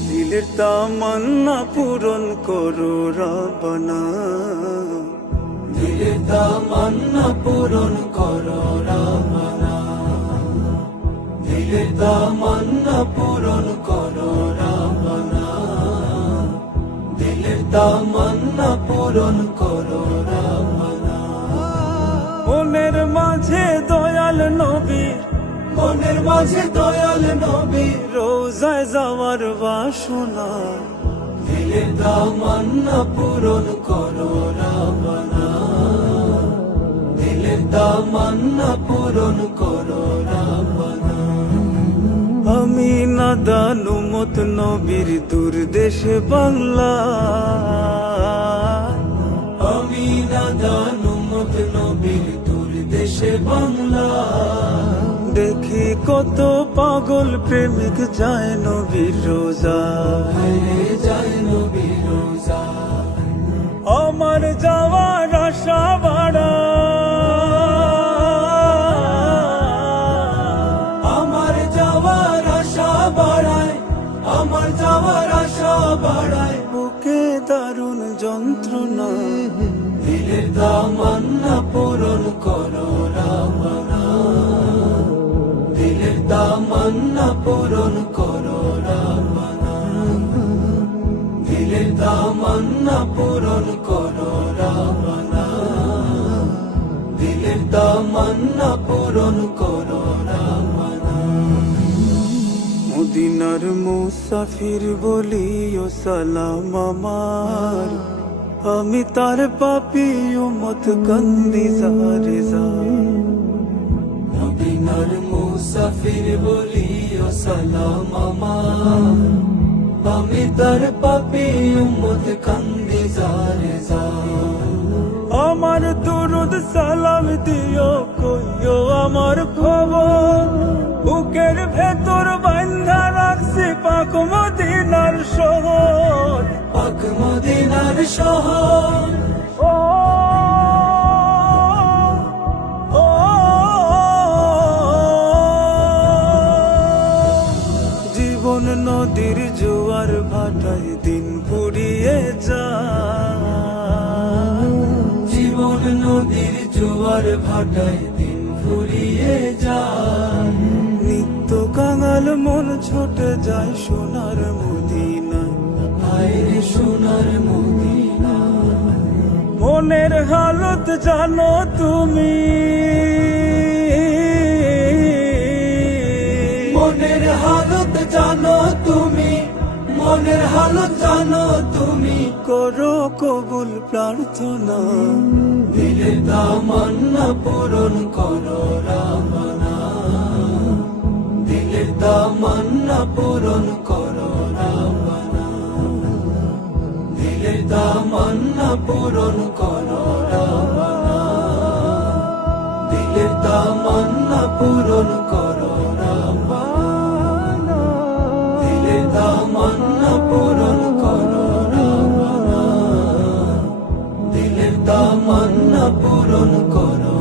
দিলের তামান্না পূরণ করো রাবনা দিলের তামান্না পূরণ করো রামানা দিলের তামান্না পূরণ করো দিলের তামান্না পূরণ করো রামানা। মনের মাঝে দয়াল নবী। মনের মাঝে দয়াল নবী। রোজায় যাওয়ার বাসনা। দিলের তামান্না পূরণ করো রামানা। দিলের তামান্না পূরণ করো রামানা। আমি নাদানু মত নবীর দূর দেশে বাংলা। দেখি কত পাগল প্রেমিক যায় নবীর রোজা। যায় নবীর রোজা আমার যাওয়ার আশা বাড়া। আমার যাওয়ার আশা বাড়ায় আমার যাওয়ার আশা বাড়ায়। বুকে দারুণ যন্ত্রণা। দিলের দামান্না পূরণ করো রামানা দামান্না পূরণ করো রামানা দিলের দামান্না পূরণ করো রামানা দিলের দামান্না পূরণ করো রামানা মুসাফির বলি ও সালাম আমার। আমি তার পাপি উমত কন্দি জারে যা মদিনার মুসাফির বলি সালাম আমার। আমি তার পাপি উম্মত কান্দি জারে যা আমার দুরুদ সালাম দিও, কইও আমার খবর। বুকের ভেতর বান্ধা রাখছি পাক মদিনার নদীর জোয়ার ভাটায় দিন পুড়িয়ে যা জীবন নদীর জোয়ার ভাটায় দিন ফুরিয়ে যায়। নিত্য কাঙাল মন ছোটে যায় সোনার মদিনায় হায়রে সোনার মদিনা। মনের হালত জানো তুমি। মনের হালত জানো মনের হালত জানো তুমি করো কবুল প্রার্থনা। দিলের দামান্না পূরণ করো রামানা। দিলের দামান্না পূরণ করো রামানা। দিলের দামান্না পূরণ করো রামানা। দিলের দামান্না পূরণ তামান্না পূরণ করো।